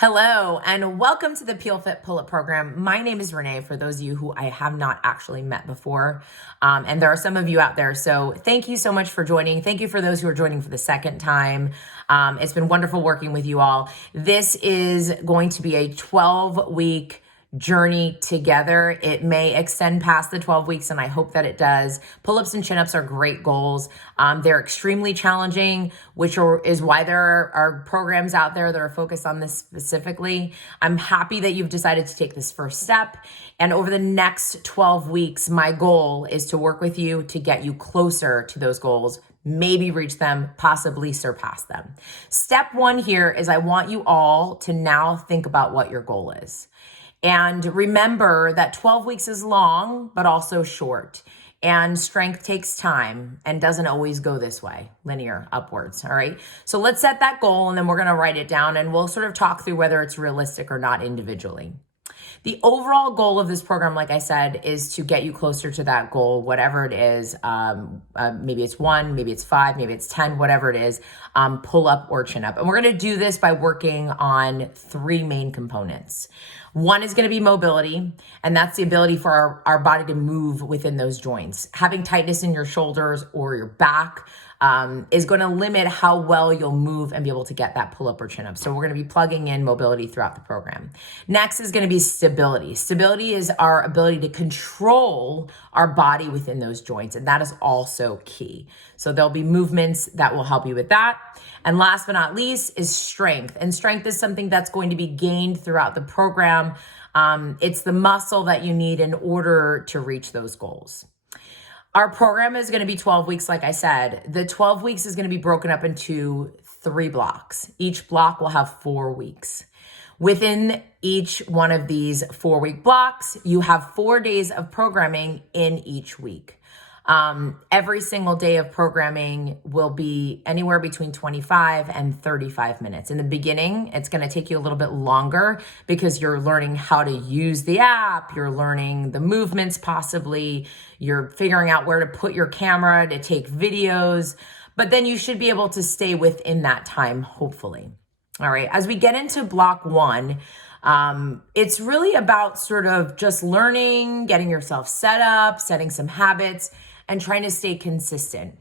Hello, and welcome to the Peel Fit Pull-Up Program. My name is Renee, for those of you who I have not actually met before. And there are some of you out there, so thank you so much for joining. Thank you for those who are joining for the second time. It's been wonderful working with you all. This is going to be a 12-week journey together. It may extend past the 12 weeks, and I hope that it does. Pull-ups and chin-ups are great goals. They're extremely challenging, is why there are programs out there that are focused on this specifically. I'm happy that you've decided to take this first step. And over the next 12 weeks, my goal is to work with you to get you closer to those goals, maybe reach them, possibly surpass them. Step one here is I want you all to now think about what your goal is. And remember that 12 weeks is long, but also short. And strength takes time and doesn't always go this way, linear upwards, all right? So let's set that goal, and then we're gonna write it down, and we'll sort of talk through whether it's realistic or not individually. The overall goal of this program, like I said, is to get you closer to that goal, whatever it is. Maybe it's 1, maybe it's 5, maybe it's 10, whatever it is, pull up or chin up. And we're gonna do this by working on 3 main components. One is gonna be mobility, and that's the ability for our body to move within those joints. Having tightness in your shoulders or your back is going to limit how well you'll move and be able to get that pull-up or chin-up. So we're going to be plugging in mobility throughout the program. Next is going to be stability. Stability is our ability to control our body within those joints, and that is also key. So there'll be movements that will help you with that. And last but not least is strength. And strength is something that's going to be gained throughout the program. It's the muscle that you need in order to reach those goals. Our program is going to be 12 weeks, like I said. The 12 weeks is going to be broken up into 3 blocks. Each block will have 4 weeks. Within each one of these 4-week blocks, you have 4 days of programming in each week. Every single day of programming will be anywhere between 25 and 35 minutes. In the beginning, it's going to take you a little bit longer because you're learning how to use the app, you're learning the movements possibly, you're figuring out where to put your camera to take videos, but then you should be able to stay within that time, hopefully. All right, as we get into block 1, it's really about sort of just learning, getting yourself set up, setting some habits, and trying to stay consistent.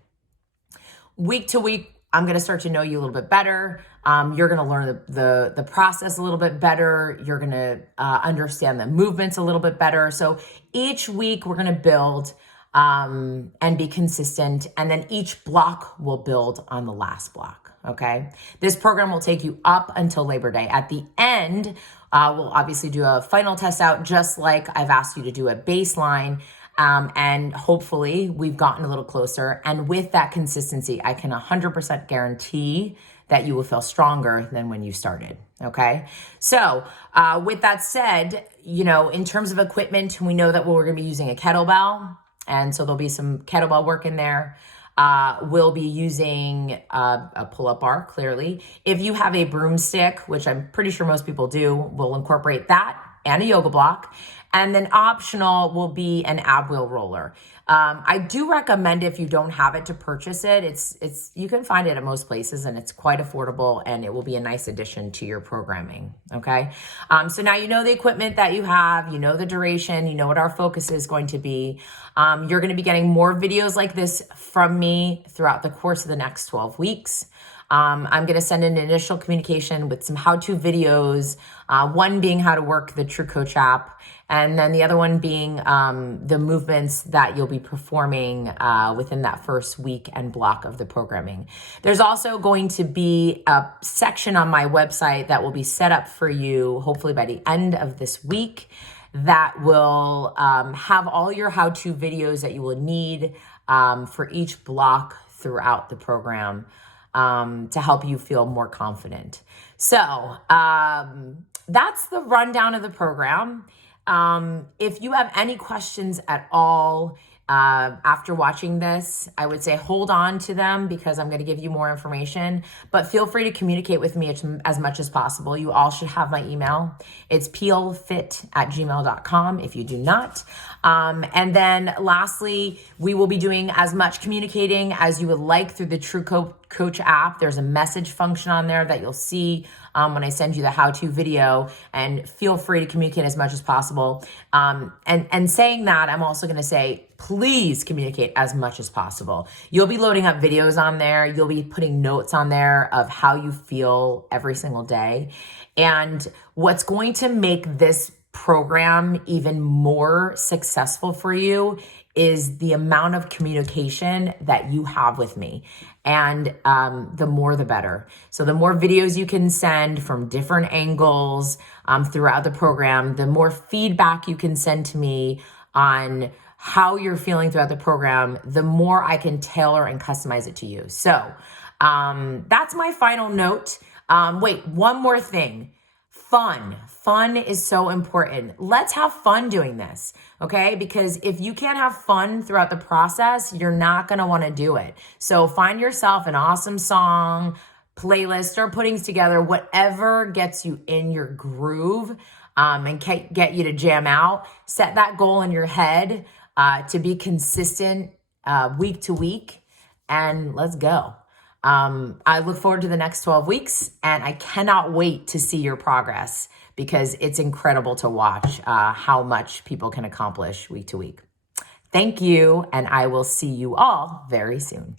Week to week, I'm going to start to know you a little bit better. You're going to learn the process a little bit better. You're going to understand the movements a little bit better. So each week we're going to build and be consistent. And then each block will build on the last block. Okay. This program will take you up until Labor Day. At the end, we'll obviously do a final test out, just like I've asked you to do a baseline. And hopefully we've gotten a little closer. And with that consistency, I can 100% guarantee that you will feel stronger than when you started. Okay. So with that said, in terms of equipment, we know that we're going to be using a kettlebell. And so there'll be some kettlebell work in there. We'll be using a pull-up bar, clearly. If you have a broomstick, which I'm pretty sure most people do, we'll incorporate that and a yoga block. And then optional will be an ab wheel roller. I do recommend, if you don't have it, to purchase it. It's you can find it at most places, and it's quite affordable, and it will be a nice addition to your programming. Okay. So now you know the equipment that you have, you know the duration, you know what our focus is going to be. You're going to be getting more videos like this from me throughout the course of the next 12 weeks. I'm going to send an initial communication with some how-to videos, one being how to work the True Coach app, and then the other one being the movements that you'll be performing within that first week and block of the programming. There's also going to be a section on my website that will be set up for you, hopefully by the end of this week, that will have all your how-to videos that you will need for each block throughout the program. To help you feel more confident. So that's the rundown of the program. If you have any questions at all, after watching this, I would say hold on to them because I'm going to give you more information, but feel free to communicate with me as much as possible. You all should have my email. It's peelfit@gmail.com if you do not. And then lastly, we will be doing as much communicating as you would like through the True Coach app. There's a message function on there that you'll see when I send you the how-to video, and feel free to communicate as much as possible. And saying that, I'm also going to say, please communicate as much as possible. You'll be loading up videos on there. You'll be putting notes on there of how you feel every single day. And what's going to make this program even more successful for you is the amount of communication that you have with me. And the more, the better. So the more videos you can send from different angles throughout the program, the more feedback you can send to me on how you're feeling throughout the program, the more I can tailor and customize it to you. So that's my final note. Wait, one more thing. Fun is so important. Let's have fun doing this, okay? Because if you can't have fun throughout the process, you're not gonna wanna do it. So find yourself an awesome song, playlist, start putting together whatever gets you in your groove and get you to jam out. Set that goal in your head to be consistent week to week, and let's go. I look forward to the next 12 weeks, and I cannot wait to see your progress because it's incredible to watch how much people can accomplish week to week. Thank you, and I will see you all very soon.